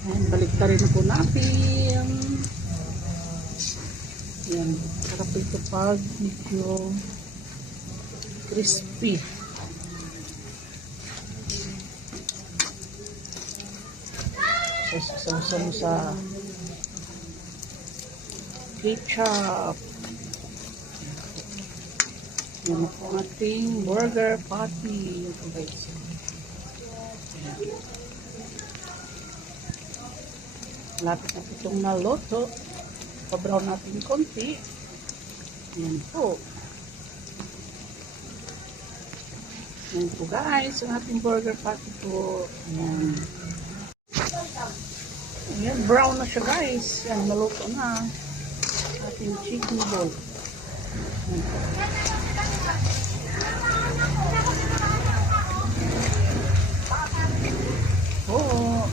Ayan, balik na rin po natin. Ayan, sarap ito pag medyo crispy. Sasaw mo sa ketchup. Yan po ating burger patty. Ito guys. Lapit na itong naloto. Pa-brown natin konti. Yan po. Yan po guys. Ang ating burger patty po. Yan. Yan, brown na siya guys. Yan, naluto na. Ating chicken ball. Yan po. Oh.